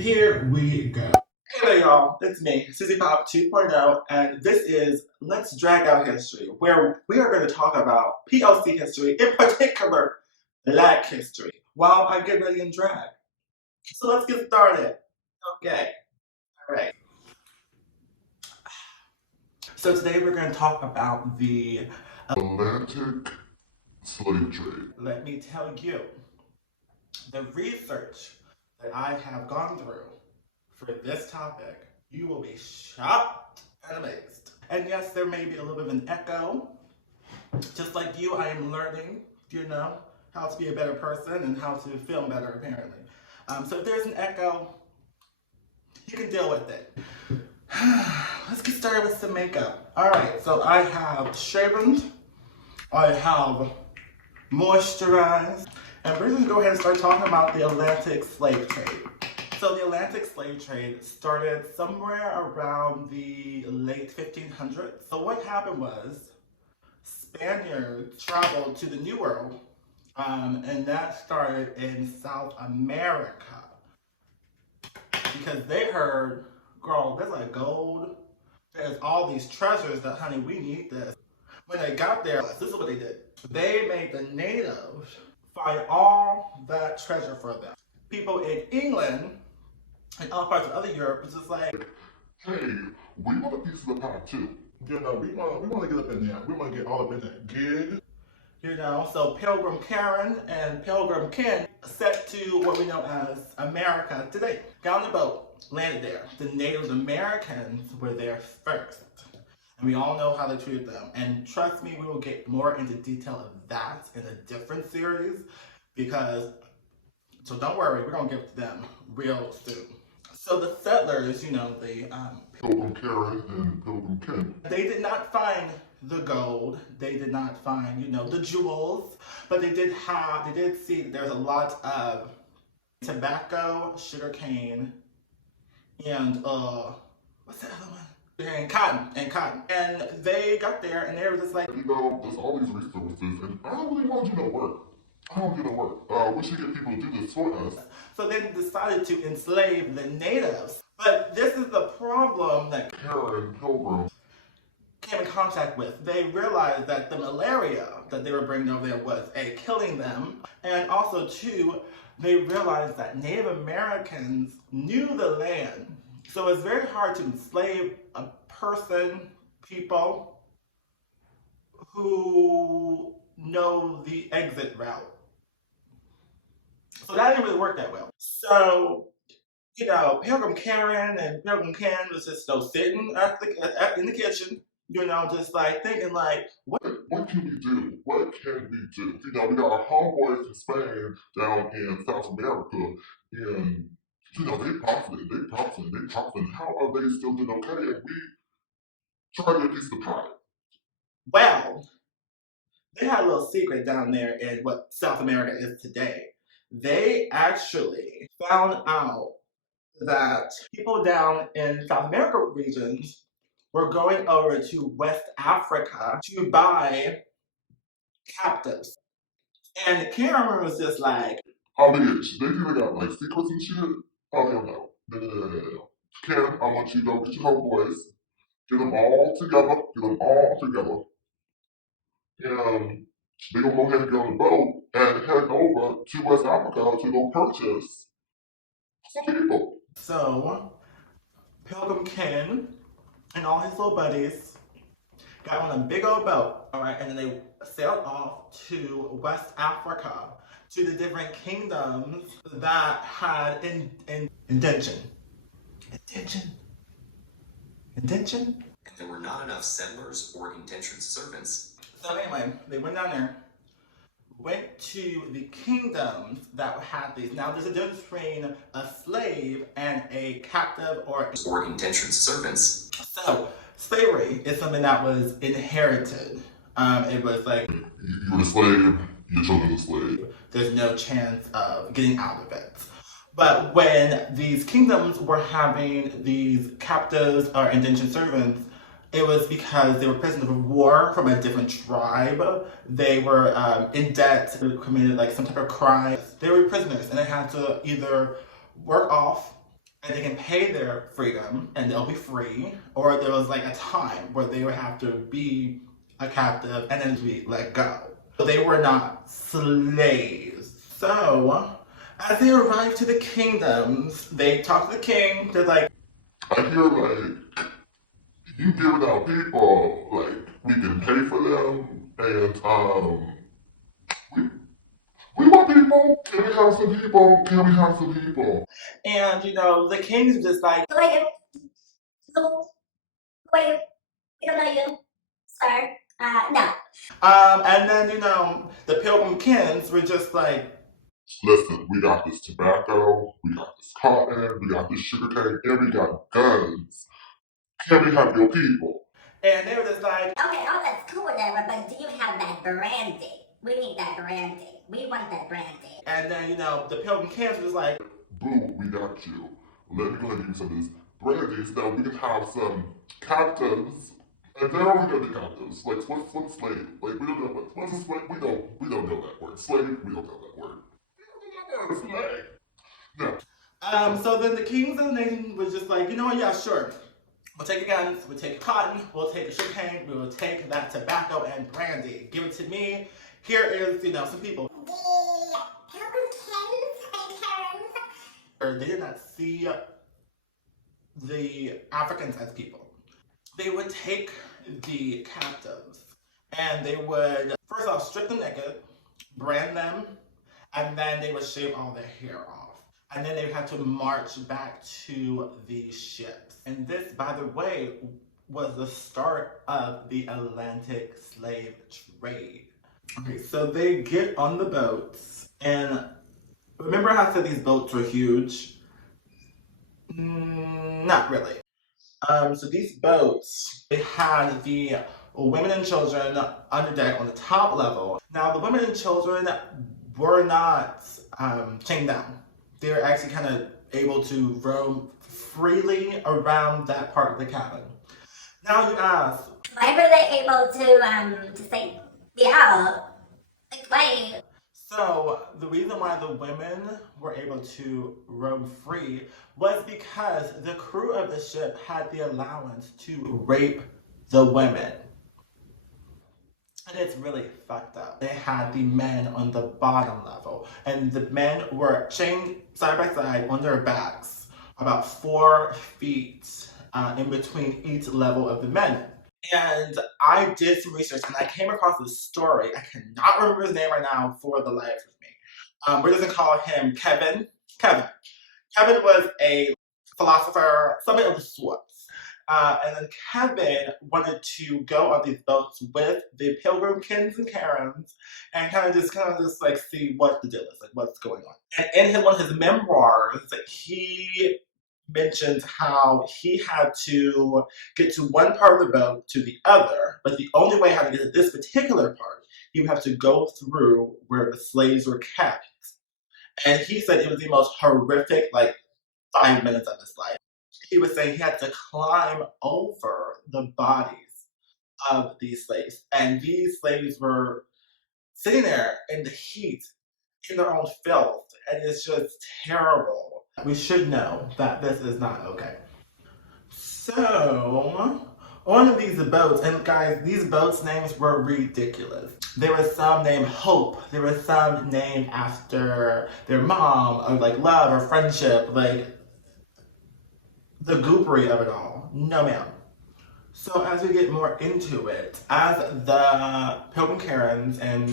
Here we go. Hey there, y'all. It's me, Sissy Pop 2.0, and this is Let's Drag Out History, where we are going to talk about POC history, in particular, Black history, while I get ready and drag. So let's get started. Okay. All right. So today we're going to talk about the Atlantic slave trade. Let me tell you, the research that I have gone through for this topic, you will be shocked and amazed. And yes, there may be a little bit of an echo. Just like you, I am learning, how to be a better person and how to film better, apparently. So if there's an echo, you can deal with it. Let's get started with some makeup. All right, so I have shaven, I have moisturized, and we're gonna go ahead and start talking about the Atlantic slave trade. So the Atlantic slave trade started somewhere around the late 1500s. So what happened was Spaniards traveled to the New World, and that started in South America because they heard, girl, there's like gold, there's all these treasures that, honey, we need this. When they got there, this is what they did. They made the natives find all that treasure for them. People in England and other parts of other Europe was just like, hey, we want a piece of the pie too. We want to get up in there. We want to get all up in that gig. So Pilgrim Karen and Pilgrim Ken set to what we know as America today. Got on the boat, landed there. The Native Americans were there first. And we all know how they treated them. And trust me, we will get more into detail of that in a different series so don't worry, we're going to get to them real soon. So the settlers, the Pilgrim Karen and Pilgrim Ken. They did not find the gold. They did not find, the jewels. But they did see that there's a lot of tobacco, sugarcane, and what's the other one? And cotton. And they got there and they were just like, there's all these resources and I don't really want to do no work. We should get people to do this for us. So they decided to enslave the natives. But this is the problem that Karen and Pilgrim came in contact with. They realized that the malaria that they were bringing over there was killing them. And also too, they realized that Native Americans knew the land. So it's very hard to enslave a people who know the exit route. So that didn't really work that well. So, Pilgrim Karen and Pilgrim Ken was just sitting in the kitchen, just like thinking like, what can we do? What can we do? We got our homeboys in Spain down in South America, and they profiting. How are they still doing okay? And we try to get a piece of the pie. Well, they had a little secret down there in what South America is today. They actually found out that people down in South America regions were going over to West Africa to buy captives. And Karen was just like, oh, bitch, they do got like secrets and shit? Oh, hell no. No. Karen, I want you to go get your homeboys, get them all together, and they gonna go ahead and get on the boat and head over to West Africa to go purchase some people. So, Pilgrim Ken and all his little buddies got on a big old boat, all right, and then they sailed off to West Africa, to the different kingdoms that had indention. And there were not enough settlers or indentured servants. So anyway, they went down there, went to the kingdoms that had these. Now there's a difference between a slave and a captive or indentured servants. So slavery is something that was inherited. It was like, you're a slave, your children's a slave. There's no chance of getting out of it. But when these kingdoms were having these captives or indentured servants, it was because they were prisoners of war from a different tribe. They were in debt, they committed like some type of crime. They were prisoners and they had to either work off and they can pay their freedom and they'll be free, or there was like a time where they would have to be a captive and then be let go. So they were not slaves. So as they arrive to the kingdoms, they talk to the king. They're like, I hear like you giving out people, like we can pay for them, and we want people. Can we have some people? Can we have some people? and the king's just like, Who are you? Who are you? We don't know you, sir. No. and then the Pilgrim Kings were just like, Listen, we got this tobacco, we got this cotton, we got this sugarcane, and we got guns. Can we have your people? and they were just like, Okay, all that's cool or whatever, but do you have that brandy? We need that brandy. We want that brandy. and then the Pilgrim Kings were just like, Boo, we got you. Let me go ahead and give you some of this brandy so that we can have some captives. And they're only gonna be captives. Like, what's slave? Like, we don't know what's a slave? We don't know that word. Slave, we don't know that word. We don't know that word, slave. No. so then the kings of the nation was just like, you know what, yeah, sure. We'll take your guns, we'll take your cotton, we'll take the sugarcane, we will take that tobacco and brandy. Give it to me. Here is, some people. The Pilgrim Kings and Karens. Or they did not see the Africans as people. They would take the captives and they would, first off, strip them naked, brand them, and then they would shave all their hair off. And then they would have to march back to the ships. And this, by the way, was the start of the Atlantic slave trade. Okay, so they get on the boats, and remember how I said these boats were huge? Not really. So these boats, they had the women and children under deck on the top level. Now the women and children were not chained down. They were actually kind of able to roam freely around that part of the cabin. Now you ask, Why were they able to say, yeah, like why? so the reason why the women were able to roam free was because the crew of the ship had the allowance to rape the women. And it's really fucked up. They had the men on the bottom level, and the men were chained side by side on their backs, about 4 feet in between each level of the men. And I did some research and I came across this story. I cannot remember his name right now for the life of me. We're just gonna call him Kevin. Kevin was a philosopher, something of the sorts. And then Kevin wanted to go on these boats with the Pilgrim Kings and Karens and kind of just like see what the deal is, like what's going on. And in one of his memoirs, he mentions how he had to get to one part of the boat to the other, but the only way how to get to this particular part, he would have to go through where the slaves were kept. And he said it was the most horrific, 5 minutes of his life. He was saying he had to climb over the bodies of these slaves. And these slaves were sitting there in the heat, in their own filth. And it's just terrible. We should know that this is not okay. So, on these boats, and guys, these boats' names were ridiculous. There was some named Hope. There was some named after their mom, or love or friendship, the goopery of it all. No, ma'am. So as we get more into it, as the Pilgrim Karens and,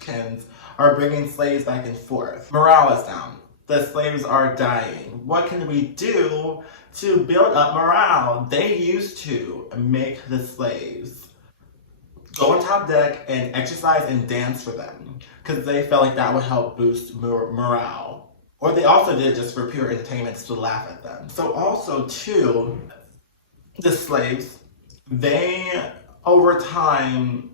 Kens are bringing slaves back and forth, morale is down. The slaves are dying. What can we do to build up morale? They used to make the slaves go on top deck and exercise and dance for them because they felt like that would help boost morale. Or they also did it just for pure entertainment to laugh at them. So also too, the slaves, they over time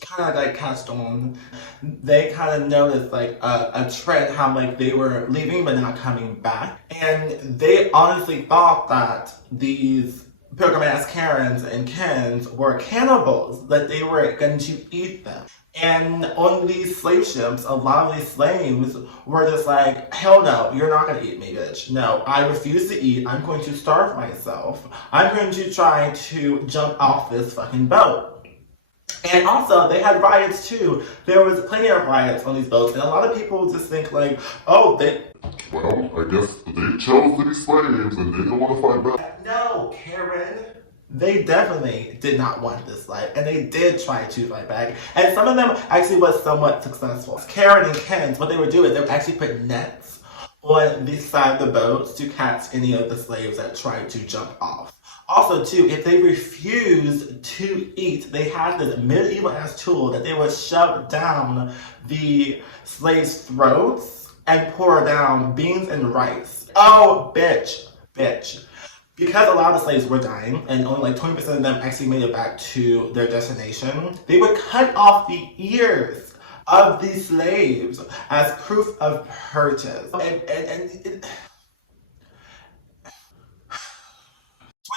kind of catched on. They kind of noticed a trend how they were leaving but not coming back. And they honestly thought that these pilgrim ass Karens and Kens were cannibals, that they were going to eat them. And on these slave ships, a lot of these slaves were just like, hell no, you're not gonna eat me, bitch. No, I refuse to eat. I'm going to starve myself. I'm going to try to jump off this fucking boat. And also, they had riots too. There was plenty of riots on these boats, and a lot of people just think like, oh, Well, I guess they chose to be slaves and they didn't want to fight back. no, Karen. They definitely did not want this life, and they did try to fight back. And some of them actually was somewhat successful. Karen and Ken, what they would do is they would actually put nets on the side of the boats to catch any of the slaves that tried to jump off. Also, too, if they refused to eat, they had this medieval ass tool that they would shove down the slaves' throats and pour down beans and rice. Oh, bitch. Because a lot of the slaves were dying, and only like 20% of them actually made it back to their destination, they would cut off the ears of the slaves as proof of purchase. And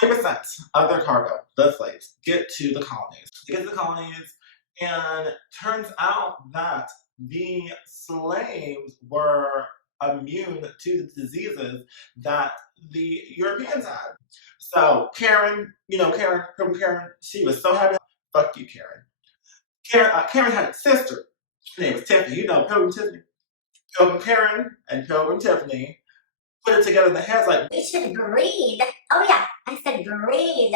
20% of their cargo, the slaves, get to the colonies. They get to the colonies, and turns out that the slaves were immune to the diseases that the Europeans had. So Karen, Karen, she was so happy. Fuck you, Karen. Karen had a sister. Her name was Tiffany. You know Pilgrim Tiffany. Pilgrim Karen and Pilgrim Tiffany put it together in the heads like, We should breed. Oh yeah, I said breed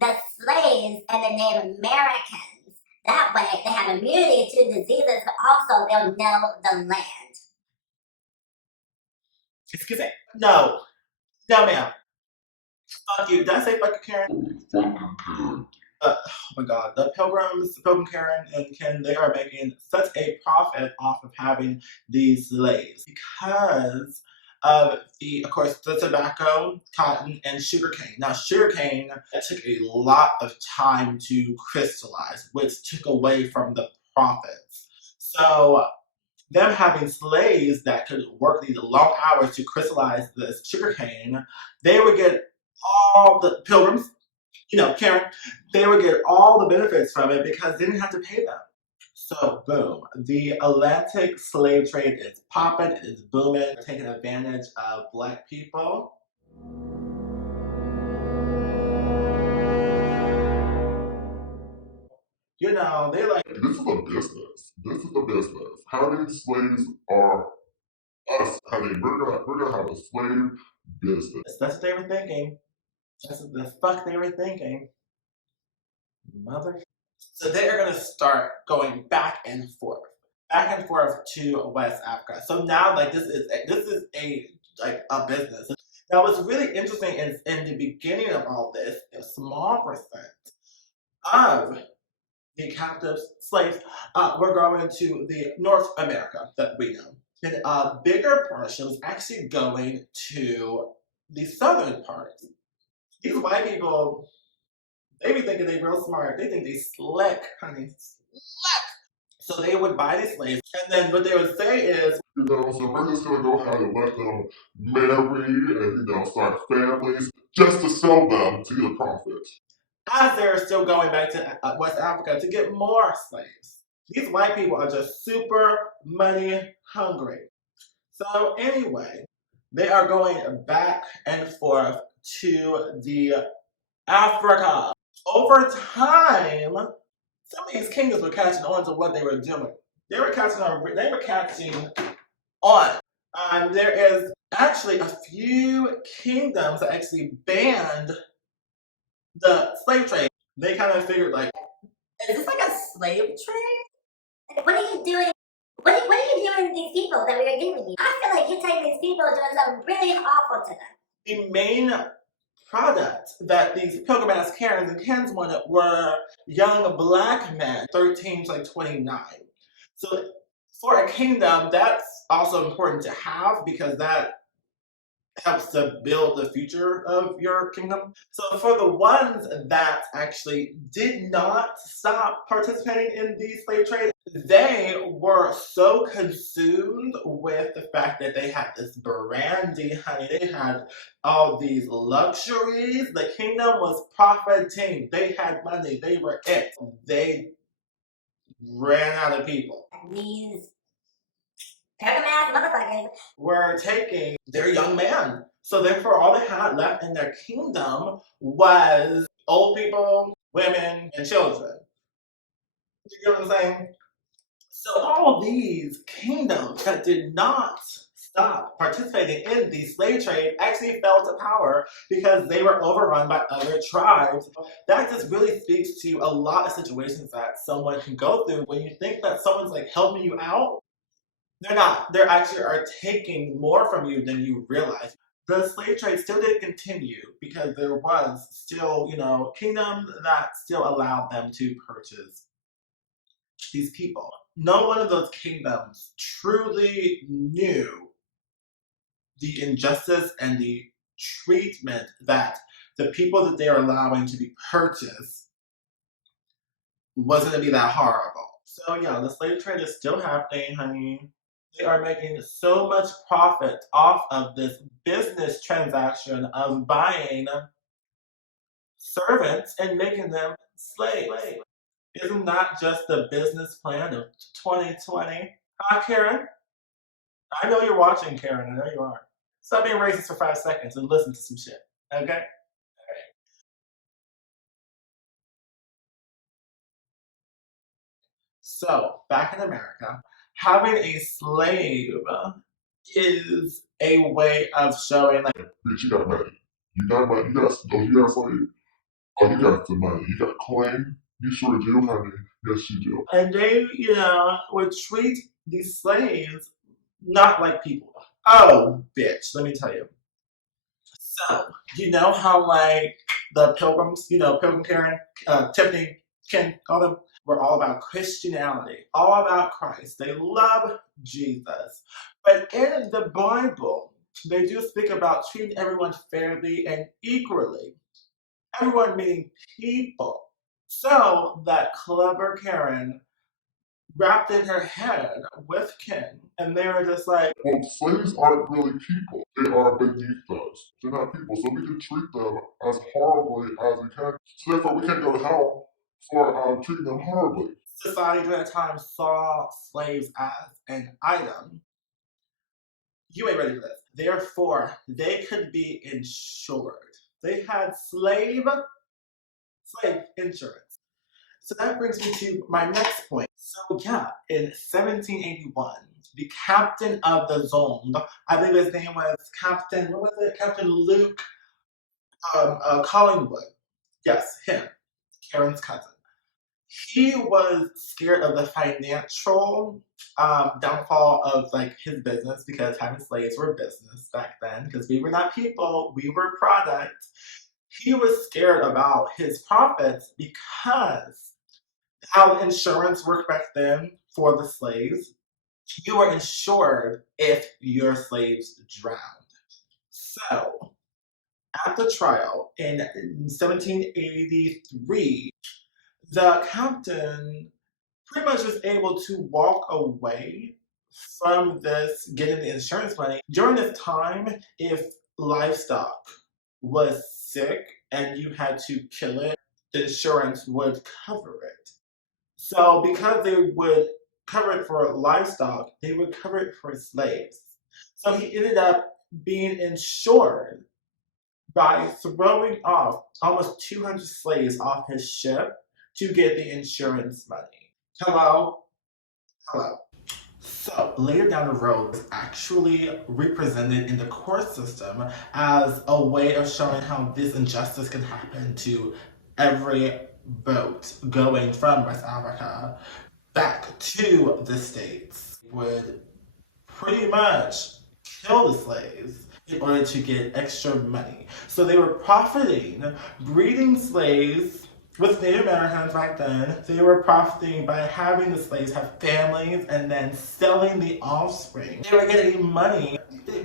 the slaves and the Native Americans. That way they have immunity to diseases, but also they'll know the land. excuse me. No, ma'am. Fuck you. Did I say fuck you, Karen? Fucking Karen. Oh my god, the Pilgrim Karen and Ken, they are making such a profit off of having these slaves because of of course, the tobacco, cotton, and sugarcane. Now, sugarcane took a lot of time to crystallize, which took away from the profits. So, them having slaves that could work these long hours to crystallize this sugarcane, they would get all the pilgrims, Karen, they would get all the benefits from it because they didn't have to pay them. So, boom, the Atlantic slave trade is popping, it is booming, taking advantage of Black people. They like, This is a business. This is a business. Having slaves are us. We're gonna have a slave business. that's what they were thinking. That's what the fuck they were thinking. Mother. So they are going to start going back and forth to West Africa. So now, like, this is a business. Now, what's really interesting is in the beginning of all this, a small percent of the captive slaves were going to the North America that we know. And a bigger portion was actually going to the southern part. These white people, they be thinking they real smart. They think they slick, honey. Slick! So they would buy these slaves, and then what they would say is, So we're just gonna go ahead and let them marry and, start families just to sell them to get a profit. as they're still going back to West Africa to get more slaves. These white people are just super money hungry. So anyway, they are going back and forth to the Africa. Over time, some of these kingdoms were catching on to what they were doing. They were catching on. There is actually a few kingdoms that actually banned the slave trade. They kind of figured like, is this like a slave trade? What are you doing? What are you doing to these people that we are dealing with? I feel like you're taking these people and doing something really awful to them. The main product that these pilgrim ass Karens and Kens wanted were young Black men, 13 to like 29. So for a kingdom, that's also important to have because that helps to build the future of your kingdom. So for the ones that actually did not stop participating in the slave trade, they were so consumed with the fact that they had this brandy, honey. They had all these luxuries. The kingdom was profiting. They had money. They were it. They ran out of people. These ass motherfuckers were taking their young man. So therefore, all they had left in their kingdom was old people, women, and children. You get what I'm saying? So all these kingdoms that did not stop participating in the slave trade actually fell to power because they were overrun by other tribes. That just really speaks to a lot of situations that someone can go through when you think that someone's like helping you out. They're not. They actually are taking more from you than you realize. The slave trade still did continue because there was still, kingdoms that still allowed them to purchase these people. No one of those kingdoms truly knew the injustice and the treatment that the people that they're allowing to be purchased wasn't going to be that horrible. So yeah, the slave trade is still happening, honey. They are making so much profit off of this business transaction of buying servants and making them slaves. Isn't that just the business plan of 2020? Huh, Karen? I know you're watching, Karen. I know you are. Stop being racist for 5 seconds and listen to some shit, okay? So, back in America, having a slave is a way of showing like, Bitch, you got money. You got money. You got slave. Oh, you got the money. You got coin. You sure do, honey. Yes, you do. and they, would treat these slaves not like people. Oh, bitch, let me tell you. So, you know how like the pilgrims, Pilgrim Karen, Tiffany, Ken, all them, were all about Christianity, all about Christ. They love Jesus. But in the Bible, they do speak about treating everyone fairly and equally. Everyone meaning people. So that clever Karen wrapped in her head with Ken, and they were just like, well, slaves aren't really people. They are beneath us. They're not people, so we can treat them as horribly as we can. So therefore, we can't go to hell for treating them horribly. Society during that time saw slaves as an item. You ain't ready for this. Therefore, they could be insured. They had slave insurance. So that brings me to my next point. So yeah, in 1781, the captain of the Zond, I believe his name was Captain Luke Collingwood. Yes, him, Karen's cousin. He was scared of the financial downfall of like his business because having slaves were business back then because we were not people, we were products. He was scared about his profits because how insurance worked back then for the slaves, you were insured if your slaves drowned. So, at the trial in 1783, the captain pretty much was able to walk away from this getting the insurance money. During this time, if livestock was sick and you had to kill it, the insurance would cover it. So because they would cover it for livestock, they would cover it for slaves. So he ended up being insured by throwing off almost 200 slaves off his ship to get the insurance money. Hello? So later down the road, it's actually represented in the court system as a way of showing how this injustice can happen to every boat going from West Africa back to the States. Would pretty much kill the slaves in order to get extra money. So they were profiting, breeding slaves with Native Americans back then. They were profiting by having the slaves have families and then selling the offspring. They were getting money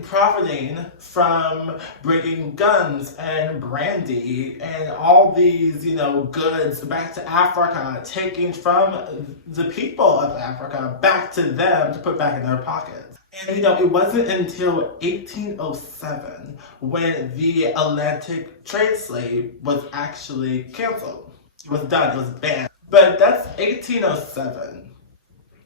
profiting from bringing guns and brandy and all these, goods back to Africa, taking from the people of Africa back to them to put back in their pockets. And it wasn't until 1807 when the Atlantic trade slave was actually canceled. It was done, it was banned. But that's 1807.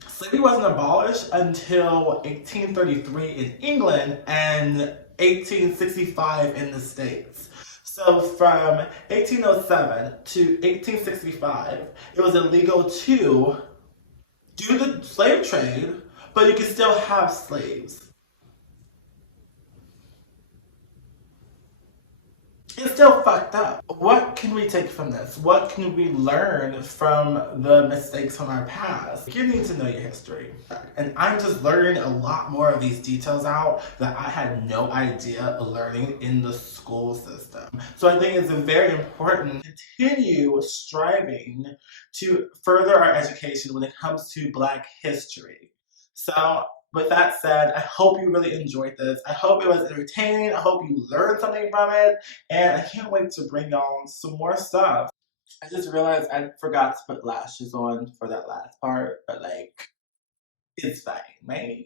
Slavery wasn't abolished until 1833 in England and 1865 in the States. So from 1807 to 1865, it was illegal to do the slave trade, but you could still have slaves. It's still fucked up. What can we take from this? What can we learn from the mistakes from our past? You need to know your history. And I'm just learning a lot more of these details out that I had no idea learning in the school system. So I think it's very important to continue striving to further our education when it comes to Black history. So with that said, I hope you really enjoyed this. I hope it was entertaining. I hope you learned something from it. And I can't wait to bring y'all some more stuff. I just realized I forgot to put lashes on for that last part, but it's fine, right?